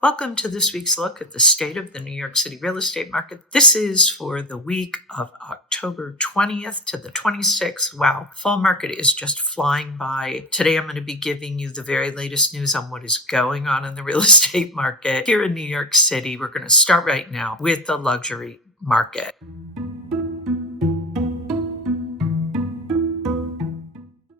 Welcome to this week's look at the state of the New York City real estate market. This is for the week of October 20th to the 26th. Wow, fall market is just flying by. Today I'm going to be giving you the very latest news on what is going on in the real estate market here in New York City. We're going to start right now with the luxury market.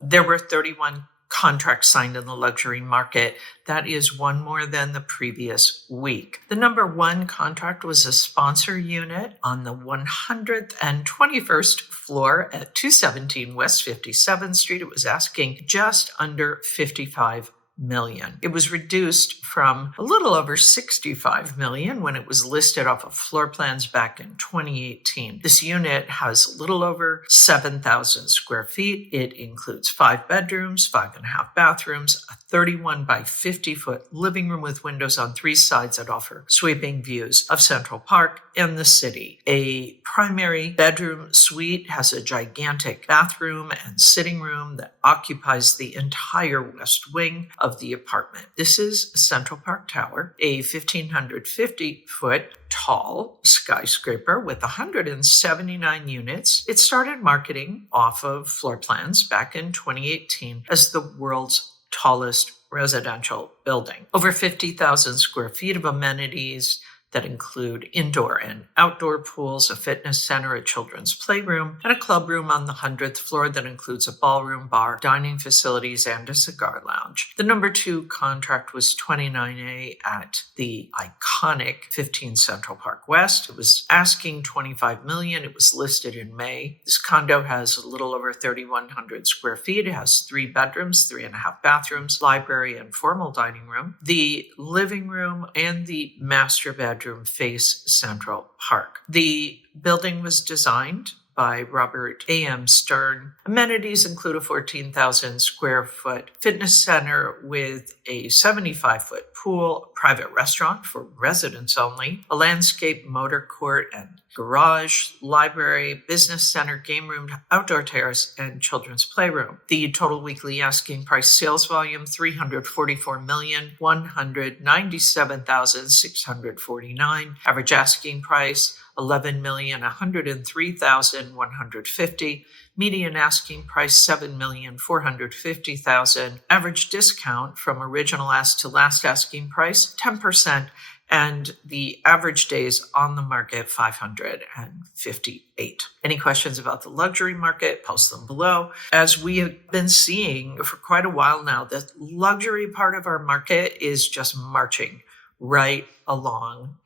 There were 31 contracts signed in the luxury market. That is one more than the previous week. The number one contract was a sponsor unit on the 121st floor at 217 West 57th Street. It was asking just under $55 million. It was reduced from a little over $65 million when it was listed off of floor plans back in 2018. This unit has a little over 7,000 square feet. It includes 5 bedrooms, 5.5 bathrooms, a 31 by 50 foot living room with windows on 3 sides that offer sweeping views of Central Park and the city. A primary bedroom suite has a gigantic bathroom and sitting room that occupies the entire west wing of the apartment. This is Central Park Tower, a 1,550-foot tall skyscraper with 179 units. It started marketing off of floor plans back in 2018 as the world's tallest residential building. Over 50,000 square feet of amenities that include indoor and outdoor pools, a fitness center, a children's playroom, and a club room on the 100th floor that includes a ballroom, bar, dining facilities, and a cigar lounge. The number 2 contract was 29A at the iconic 15 Central Park West. It was asking $25 million. It was listed in May. This condo has a little over 3,100 square feet. It has 3 bedrooms, 3.5 bathrooms, library, and formal dining room. The living room and the master bedroom face Central Park. The building was designed by Robert A.M. Stern. Amenities include a 14,000 square foot fitness center with a 75-foot pool, a private restaurant for residents only, a landscape motor court and garage, library, business center, game room, outdoor terrace, and children's playroom. The total weekly asking price sales volume, $344,197,649. Average asking price, $11,103,150. Median asking price, $7,450,000. Average discount from original ask to last asking price, 10%. And the average days on the market, 558. Any questions about the luxury market, post them below. As we have been seeing for quite a while now, the luxury part of our market is just marching right along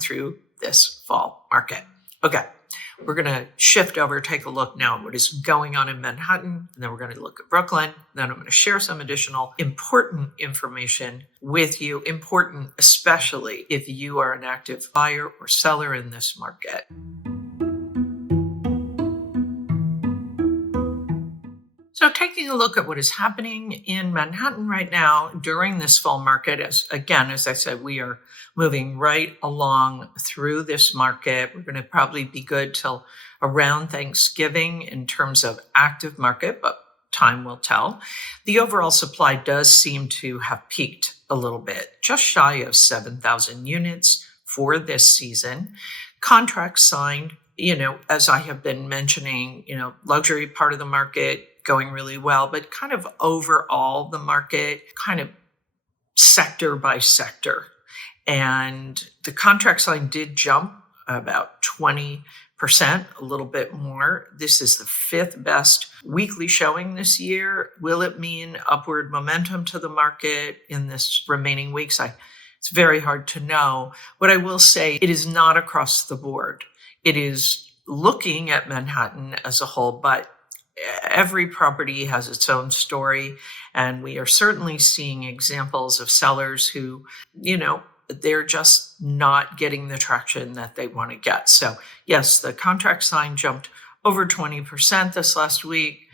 through this fall market. Okay. We're going to shift over, take a look now at what is going on in Manhattan, and then we're going to look at Brooklyn. Then I'm going to share some additional important information with you, important especially if you are an active buyer or seller in this market. So taking a look at what is happening in Manhattan right now during this fall market, as I said, we are moving right along through this market. We're going to probably be good till around Thanksgiving in terms of active market, but time will tell. The overall supply does seem to have peaked a little bit, just shy of 7,000 units for this season. Contracts signed, as I have been mentioning, luxury part of the market going really well, but kind of overall the market, kind of sector by sector. And the contract sign did jump about 20%, a little bit more. This is the 5th best weekly showing this year. Will it mean upward momentum to the market in this remaining weeks? It's very hard to know. What I will say, it is not across the board. It is looking at Manhattan as a whole, but every property has its own story, and we are certainly seeing examples of sellers who, they're just not getting the traction that they want to get. So yes, the contract sign jumped over 20% this last week.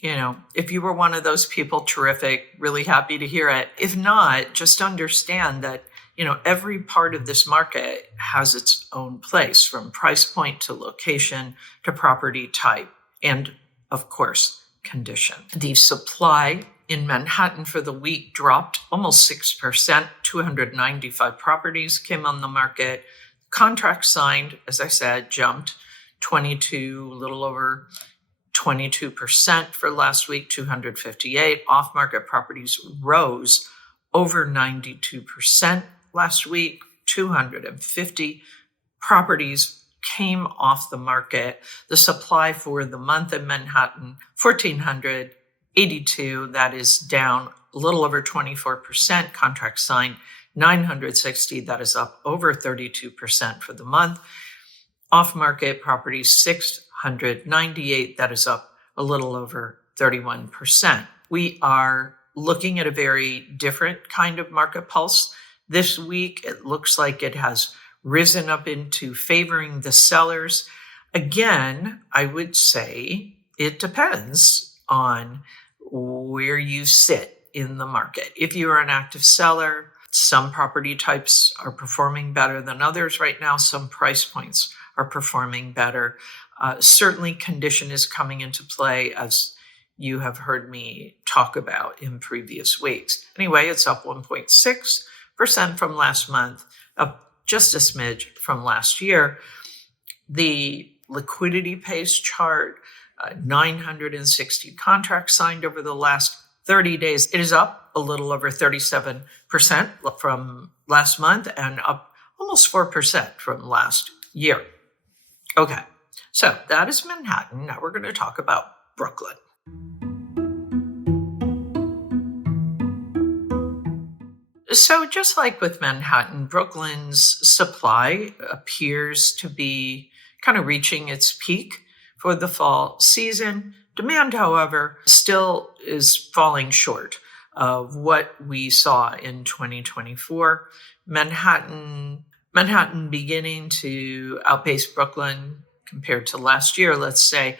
If you were one of those people, terrific, really happy to hear it. If not, just understand that, every part of this market has its own place, from price point to location to property type and, of course, condition. The supply in Manhattan for the week dropped almost 6%. 295 properties came on the market. Contracts signed, as I said, jumped a little over 22% for last week, 258. Off-market properties rose over 92% last week. 250 properties came off the market. The supply for the month in Manhattan, 1,482. That is down a little over 24%. Contracts signed, 960. That is up over 32% for the month. Off-market properties, 698. That is up a little over 31%. We are looking at a very different kind of market pulse. This week, it looks like it has risen up into favoring the sellers. Again, I would say it depends on where you sit in the market. If you are an active seller, some property types are performing better than others right now. Some price points are performing better. Certainly, condition is coming into play, as you have heard me talk about in previous weeks. Anyway, it's up 1.6% from last month, up just a smidge from last year. The liquidity pace chart, 960 contracts signed over the last 30 days. It is up a little over 37% from last month and up almost 4% from last year. Okay, so that is Manhattan. Now we're going to talk about Brooklyn. So just like with Manhattan, Brooklyn's supply appears to be kind of reaching its peak for the fall season. Demand, however, still is falling short of what we saw in 2024. Manhattan beginning to outpace Brooklyn compared to last year. Let's say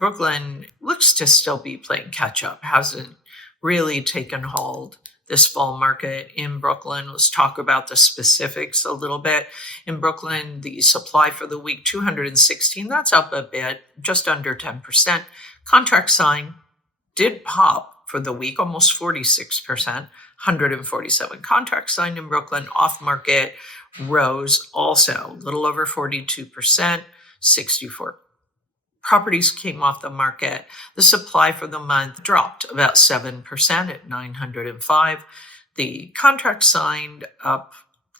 Brooklyn looks to still be playing catch up, hasn't really taken hold this fall market in Brooklyn. Let's talk about the specifics a little bit. In Brooklyn, the supply for the week, 216, that's up a bit, just under 10%. Contract signed did pop for the week, almost 46%, 147 contracts signed in Brooklyn. Off market rose also a little over 42%, 64 properties came off the market. The supply for the month dropped about 7% at 905. The contract signed up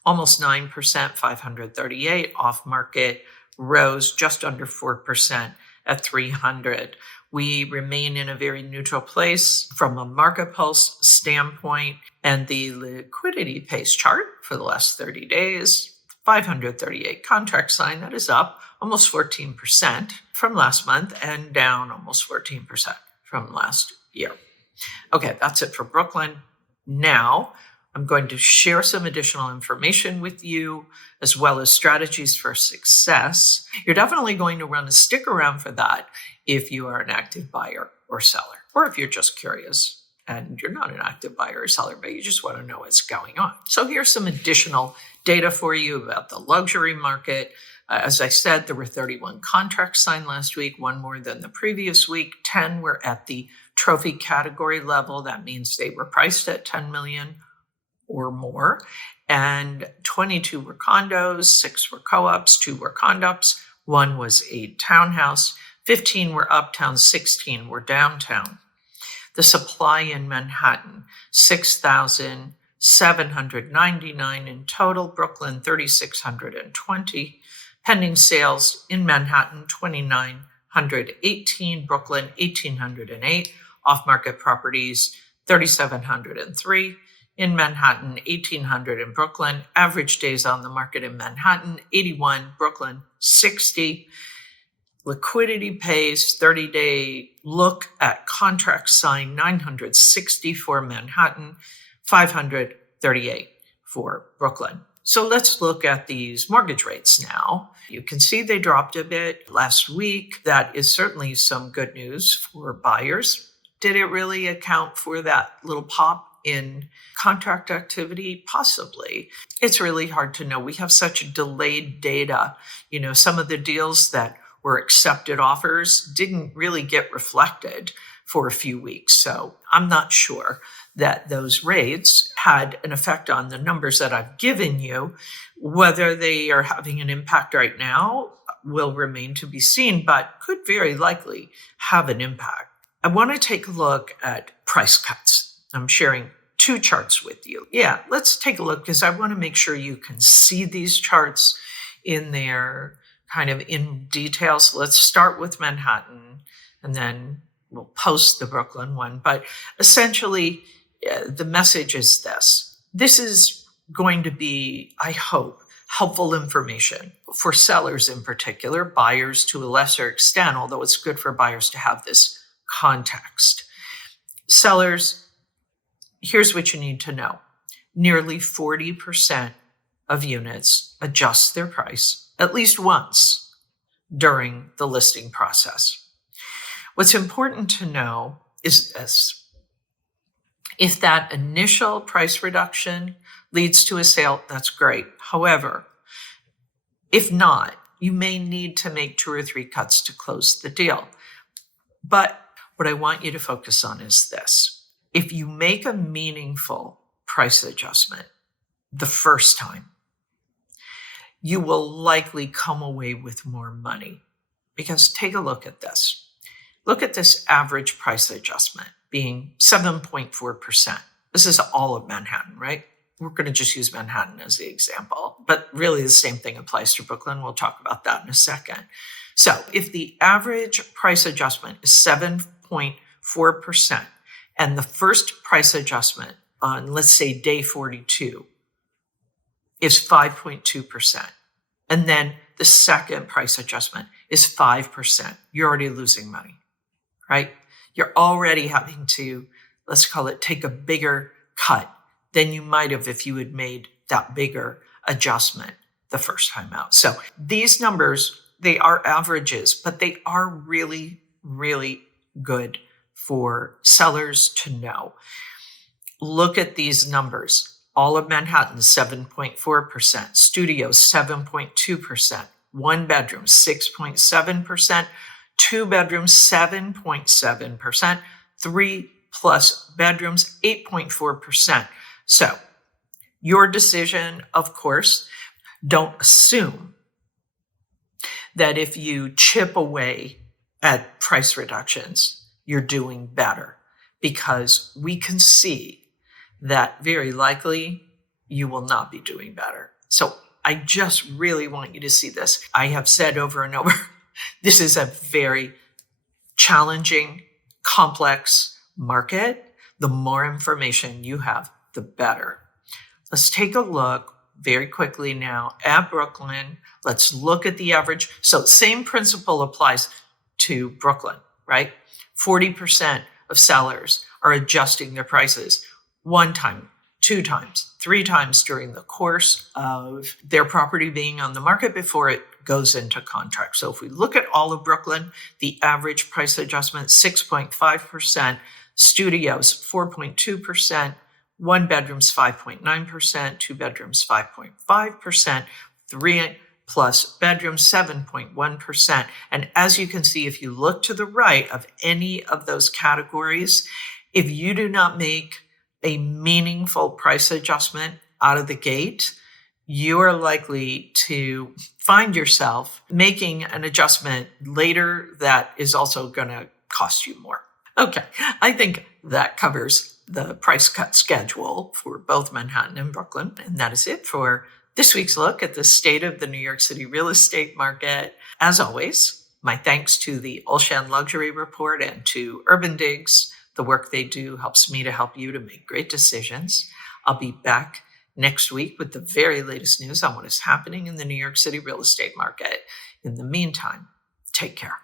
almost 9%, 538. Off market rose just under 4% at 300. We remain in a very neutral place from a market pulse standpoint, and the liquidity pace chart for the last 30 days, 538 contracts signed. That is up almost 14% from last month and down almost 14% from last year. Okay, that's it for Brooklyn. Now, I'm going to share some additional information with you, as well as strategies for success. You're definitely going to want to stick around for that if you are an active buyer or seller, or if you're just curious and you're not an active buyer or seller, but you just want to know what's going on. So here's some additional data for you about the luxury market. As I said, there were 31 contracts signed last week, one more than the previous week. 10 were at the trophy category level. That means they were priced at $10 million or more. And 22 were condos, 6 were co-ops, 2 were Condops, 1 was a townhouse, 15 were uptown, 16 were downtown. The supply in Manhattan, 6,799 in total. Brooklyn, 3,620. Pending sales in Manhattan, 2,918. Brooklyn, 1,808. Off-market properties, 3,703. In Manhattan, 1,800 in Brooklyn. Average days on the market in Manhattan, 81. Brooklyn, 60. Liquidity pace, 30-day look at contracts signed, 960 for Manhattan, 538 for Brooklyn. So let's look at these mortgage rates now. You can see they dropped a bit last week. That is certainly some good news for buyers. Did it really account for that little pop in contract activity? Possibly. It's really hard to know. We have such delayed data. Some of the deals that were accepted offers didn't really get reflected for a few weeks. So I'm not sure that those rates had an effect on the numbers that I've given you. Whether they are having an impact right now will remain to be seen, but could very likely have an impact. I want to take a look at price cuts. I'm sharing two charts with you. Yeah, let's take a look because I want to make sure you can see these charts in their kind of in detail. So let's start with Manhattan and then we'll post the Brooklyn one. But essentially, the message is this. This is going to be, I hope, helpful information for sellers in particular, buyers to a lesser extent, although it's good for buyers to have this context. Sellers, here's what you need to know. Nearly 40% of units adjust their price at least once during the listing process. What's important to know is this. If that initial price reduction leads to a sale, that's great. However, if not, you may need to make 2 or 3 cuts to close the deal. But what I want you to focus on is this. If you make a meaningful price adjustment the first time, you will likely come away with more money. Because take a look at this. Look at this average price adjustment being 7.4%. This is all of Manhattan, right? We're going to just use Manhattan as the example, but really the same thing applies to Brooklyn. We'll talk about that in a second. So if the average price adjustment is 7.4% and the first price adjustment on, let's say, day 42 is 5.2%, and then the second price adjustment is 5%, you're already losing money, right? You're already having to, let's call it, take a bigger cut than you might have if you had made that bigger adjustment the first time out. So these numbers, they are averages, but they are really, really good for sellers to know. Look at these numbers. All of Manhattan, 7.4%. Studios, 7.2%. 1 bedroom, 6.7%. 2 bedrooms, 7.7%. 3+ bedrooms, 8.4%. So your decision, of course. Don't assume that if you chip away at price reductions, you're doing better, because we can see that very likely you will not be doing better. So I just really want you to see this. I have said over and over, this is a very challenging, complex market. The more information you have, the better. Let's take a look very quickly now at Brooklyn. Let's look at the average. So same principle applies to Brooklyn, right? 40% of sellers are adjusting their prices 1 time, 2 times, 3 times during the course of their property being on the market before it goes into contract. So if we look at all of Brooklyn, the average price adjustment, 6.5%, studios, 4.2%, 1 bedroom's 5.9%, 2 bedrooms 5.5%, 3+ bedrooms 7.1%. And as you can see, if you look to the right of any of those categories, if you do not make a meaningful price adjustment out of the gate, you are likely to find yourself making an adjustment later that is also going to cost you more. Okay, I think that covers the price cut schedule for both Manhattan and Brooklyn. And that is it for this week's look at the state of the New York City real estate market. As always, my thanks to the Olshan Luxury Report and to Urban Digs. The work they do helps me to help you to make great decisions. I'll be back next week with the very latest news on what is happening in the New York City real estate market. In the meantime, take care.